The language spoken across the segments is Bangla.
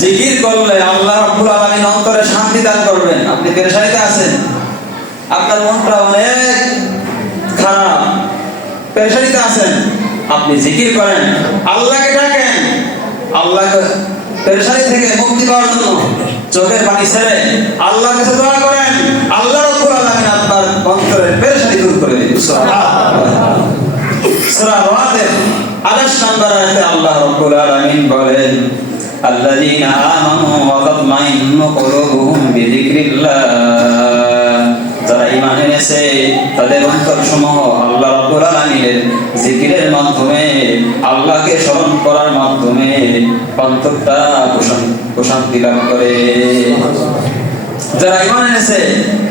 জিকির করলে আল্লাহ রাব্বুল আলামিন অন্তরে শান্তি দান করবেন। আপনি পেরেশানিতে আছেন, আপনার মনটা অনেক খারাপ, পেরেশানিতে আছেন, আপনি জিকির করেন, আল্লাহকে ডাকেন, আল্লাহকে পেরেশানি থেকে মুক্তি পাওয়ার জন্য চোখের পানি ছেড়ে আল্লাহর কাছে দোয়া করেন, আল্লাহ রাব্বুল আলামিন আপনার অন্তরের পেরেশানি দূর করে দিবেন। সুবহানাল্লাহ। সূরা রাদের 28 নম্বর আয়াতে আল্লাহ রাব্বুল আলামিন বলেন, আল্লাযীনা আমানু ওয়া তাতমাইন্নু কুলুবুহুম বিযিকরিল্লাহ। যারা ঈমান এনেছে তাদের অন্তরসমূহ আল্লাহ রাব্বুল আলামিনের জিকিরের মাধ্যমে, আল্লাহকে স্মরণ করার মাধ্যমে অন্তরটা প্রশান্তি লাভ করে। যারা ঈমান এনেছে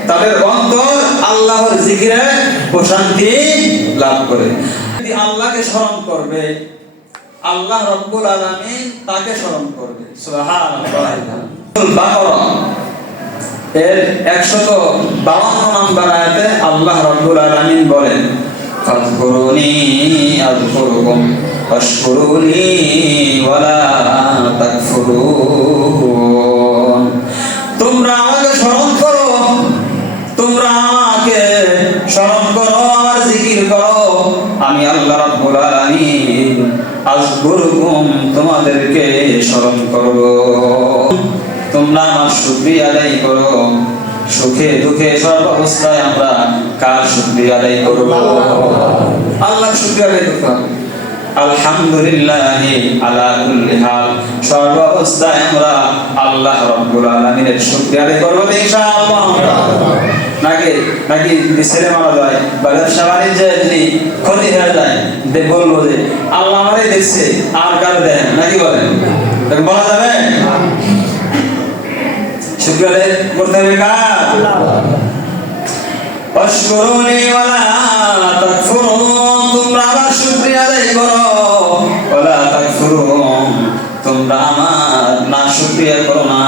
তাদের অন্তর আল্লাহর জিকিরে প্রশান্তি লাভ করে। যদি আল্লাহকে স্মরণ করবে, আল্লাহ রাব্বুল আলামিন তাকে স্মরণ করবে। সুবহানাল্লাহ। বাকারা এর 152 নম্বর আয়াতে আল্লাহ রাব্বুল আলামিন বলেন, ফাযকুরুনি আযকুরুকুম ওয়াশকুরুনি ওয়ালা তাকফুরুন। তোমরা আমাকে স্মরণ করো, তোমরা আমাকে স্মরণ করো, আমার জিকির করো, আমি আল্লাহ রাব্বুল আলামিন আযকুরুকুম তোমাদেরকে স্মরণ করব। তোমরা আমার শুকরিয়া আদায় করো। সুখে দুঃখে সর্ব অবস্থায় আমরা কার শুকরিয়া আদায় করব? আল্লাহর শুকরিয়া আদায় করতে হবে। আলহামদুলিল্লাহি আলা কুল্লি হাল, সর্ব অবস্থায় আমরা আল্লাহ রাব্বুল আলামিনের শুকরিয়া আদায় করব ইনশাআল্লাহ। নাকি ছেলে মারা যায় বা ব্যবসা বাণিজ্যে যদি ক্ষতি হয়ে যায়, বলবো যে আল্লাহ আমারই দেখছে, আর কার দেন, নাকি বলেন? বলা যাবে? শুকরিয়া আদায় করতে হবে কার? ওয়াশকুরুনি ওয়ালা তাকফুরুন। তোমরা আমার শুকরিয়া আদায় করো, ওয়ালা তাকফুরুন, তোমরা আমার না শুকরিয়া করো না,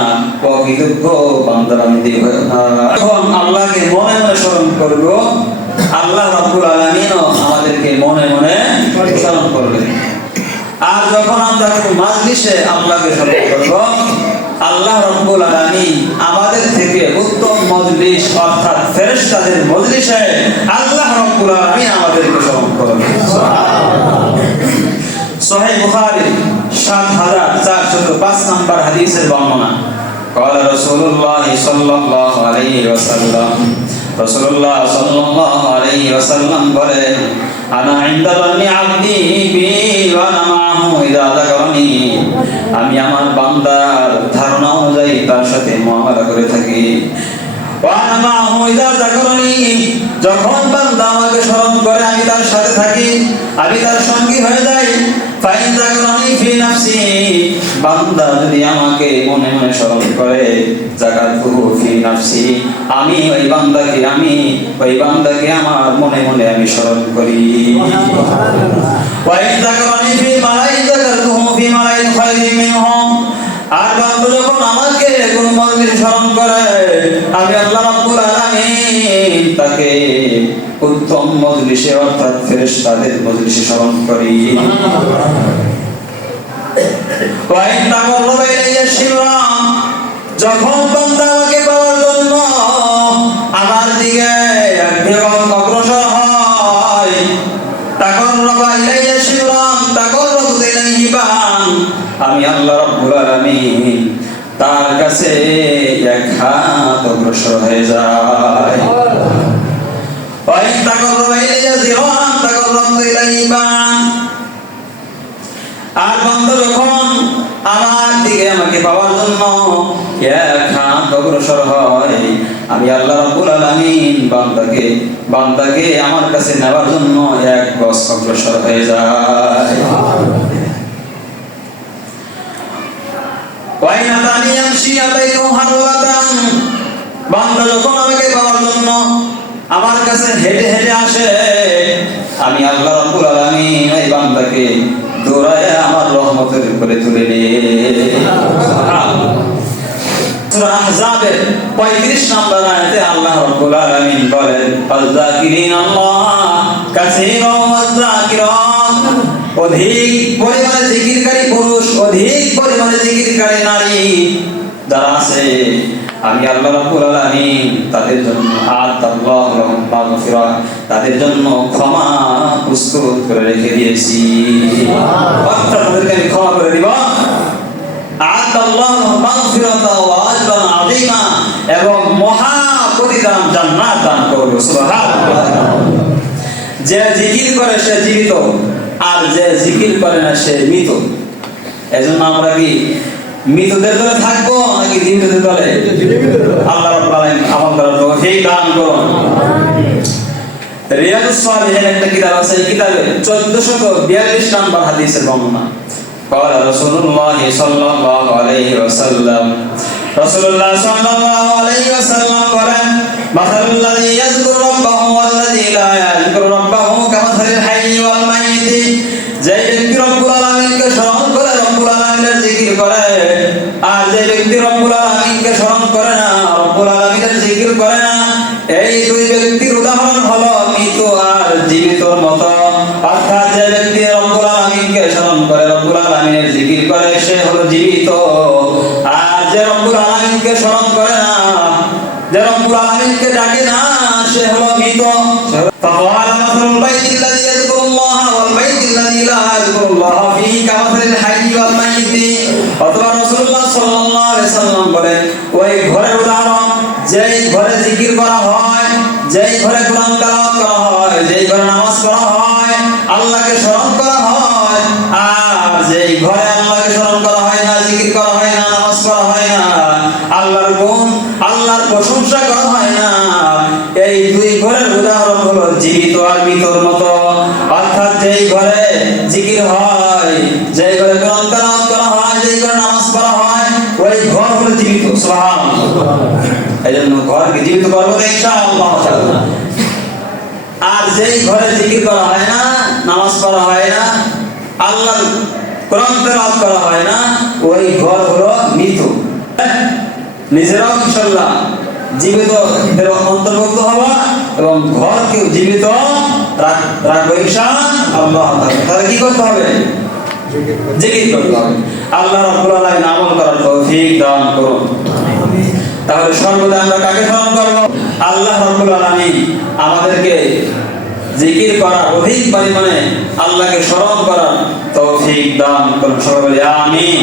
অকৃতজ্ঞ বান্দা বান্দী হয়ো না। এখন আল্লাহকে মনে মনে স্মরণ করব, আল্লাহ রাব্বুল আলামিনও আমাদেরকে মনে মনে স্মরণ করবেন। আর যখন আমরা মাজলিসে আল্লাহকে স্মরণ করব, আল্লাহ রাব্বুল আলামিন আমাদের থেকে উত্তম মজলিস অর্থাৎ ফেরেশতাদের মজলিসে আল্লাহ রাব্বুল আলামিন আমাদেরকে স্মরণ করবেন। সুবহানাল্লাহ। সহিহ বুখারী 7405 নম্বর হাদিসের বর্ণনা। قال رسول الله صلى الله عليه وسلم, রাসূলুল্লাহ সাল্লাল্লাহু আলাইহি ওয়াসাল্লাম বলেন, আনা ইনদা যান্নি আবদি বি ওয়া আনা মাআহু ইযা যাকারানি। আমি আমার বান্দার ধারণা অনুযায়ী তার সাথে মুআমালা করে থাকি। ওয়া আনা মাআহু ইযা যাকারানি, যখন বান্দা আমাকে স্মরণ করে আমি তার সাথে থাকি, আমি তার সঙ্গী হয়ে যাই। ফাইন যাকারানি ফি নাফসি, বান্দা যদি আমাকে মনে মনে স্মরণ করে, যাকাতুহু ফি নাফসি, আমি ওই বান্দাকে আমার মনে মনে আমি স্মরণ করি। ওয়া ইন যাকারানি ফি মালাই যাকাতুহু ফি মালাইন খায়রিন মিনহুম, আর বান্দা যখন আমাকে কোন মজলিসে স্মরণ করে, আমি আল্লাহ রাব্বুল আলামিন তাকে উত্তম মজলিসে অর্থাৎ ফেরেশতাদের মজলিসে স্মরণ করি। ওয়া ইন তাকাররাবা ইলাইয়া শিবরা, যখন বান্দা আমাকে পাওয়ার জন্য আমার দিকে এক বেগম অগ্রসর হয়, তাকাররাবা ইলাইয়া শিবরা তাকাররাবু ইলাইহি বান, আমি আল্লাহ রাব্বুল আলামিন তার কাছে এক হাত অগ্রসর হয়ে যায়। ওয়া ইন তাকাররাবা ইলাইয়া যিরান তাকাররাবু ইলাইহি বান, আর বান্দা যখন আমার দিকে আমাকে পাওয়ার জন্য এক হাত অগ্রসর হয়, আমি আল্লাহ রাব্বুল আলামিন বান্দাকে আমার কাছে নেওয়ার জন্য এক গজ অগ্রসর হয়ে যায়। ওয়াইনা তানি ইয়ামশি আলাইহি হারওয়াতান, বান্দা যখন আমাকে পাওয়ার জন্য আমার কাছে হেঁটে হেঁটে আসে, আমি আল্লাহ রাব্বুল আলামিন ওই বান্দাকে দৌড়ায় আমার রহমতের উপরে তুলে নিয়ে। সূরা আহজাবের 35 নম্বর আয়াতে আল্লাহ রাব্বুল আলামিন বলেন, আল-যাকিরিনাল্লাহ কাসীরান ওয়াজ-যাকিরাত, অধিক পরিমাণে জিকিরকারী পুরুষ, অধিক পরিমাণে জিকিরকারী নারী যারা আছে, আমি আল্লাহ রাব্বুল আলামিন তাদের জন্য আতাল্লাহু লাহুম মাগফিরাহ, তাদের জন্য ক্ষমা প্রস্তুত করে রেখে দিয়েছি। অর্থাৎ তাদেরকে আমি ক্ষমা করে দিব। আতাল্লাহু লাহুম মাগফিরাহ ওয়া আজরান আযীমা, এবং মহা প্রতিদান জান্নাত দান করবে। সুবহানাল্লাহ। যে জিকির করে সে জীবিত, আর যে জিকির করে না সে মৃত। এজন্য আমরা কি মৃতদের দলে থাকবো নাকি জীবিতদের দলে? আল্লাহ রাব্বুল আলামিন আমল করার তৌফিক দান করুন। রিয়াদুস সালিহিন একটা কিতাব আছে, এই কিতাবে 1442 নম্বর হাদিসের বর্ণনা। قال رسول الله صلى الله عليه وسلم, রাসূলুল্লাহ সাল্লাল্লাহু আলাইহি ওয়াসাল্লাম বলেন, মাসালুল লাযী ইয়াযকুরু রাব্বাহু ওয়াল্লাযী লা ইয়াযকুরু রাব্বাহু কামাসালিল হাইয়্যি ওয়াল মাইয়িতি। যে ব্যক্তি রব্বুল আলামিনকে স্মরণ করে, রব্বুল আলামিনের জিকির করে, আর যে ব্যক্তি রব্বুল আলামিনকে স্মরণ করে না, রব্বুল আলামিনের জিকির করে না, এই দুই ব্যক্তির উদাহরণ হলো মৃত আর জীবিতর মতো। অর্থাৎ যে ব্যক্তি রব্বুল আলামিনকে স্মরণ করে, রব্বুল আলামিনের জিকির করে, সে হলো জীবিত। আর যে রব্বুল আলামিনকে স্মরণ করে না, যে রব্বুল আলামিনকে ডাকে না, সে হলো মৃত। فقال مثل البيت الذي يذكر الله والبيت الذي لا يذكر الله فيه كمثل الحي والميت। অথবা রাসূলুল্লাহ সাল্লাল্লাহু আলাইহি ওয়াসাল্লাম বলেন, ওই ঘরের উদাহরণ, যেই ঘরে জিকির করা হয়, যেই ঘরে কোরআন তেলাওয়াত করা হয়, যেই ঘরে নামাজ পড়া হয়, আল্লাহকে স্মরণ করা হয়, আর যেই ঘরে আল্লাহকে স্মরণ করা হয় না, জিকির করা হয় না, নামাজ পড়া হয় না, আল্লাহর গুণ, আল্লাহর প্রশংসা করা হয় না, এই দুই ঘরের উদাহরণ হলো জীবিত আর মৃতর মতো। অর্থাৎ যেই ঘরে জিকির হয়, যেই ঘরে কোরআন তেলাওয়াত করা হয়, যেই ঘরে নামাজ পড়া হয়, ওই ঘর হলো জীবিত। সুবহানাল্লাহ। এজন্য ঘরকে জীবিত করব ইনশাআল্লাহ। আর যেই ঘরে জিকির করা হয় না, নামাজ পড়া হয় না, আল্লাহর কোরআন তেলাওয়াত করা হয় না, ওই ঘর হলো মৃত। নিজেরাও ইনশাআল্লাহ জীবিত এর অন্তর্ভুক্ত হওয়া এবং ঘরকেও জীবিত রাখবো ইনশাআল্লাহ। তাহলে কি করতে হবে? জিকির করতে হবে। আল্লাহ রাব্বুল আলামিন আমল করার তৌফিক দান করুন। তাহলে সর্বদা আমরা কাকে স্মরণ করব? আল্লাহ রাব্বুল আলামিন আমাদেরকে জিকির করা, অধিক পরিমাণে আল্লাহকে স্মরণ করার তৌফিক দান করুন। সকলে আমিন।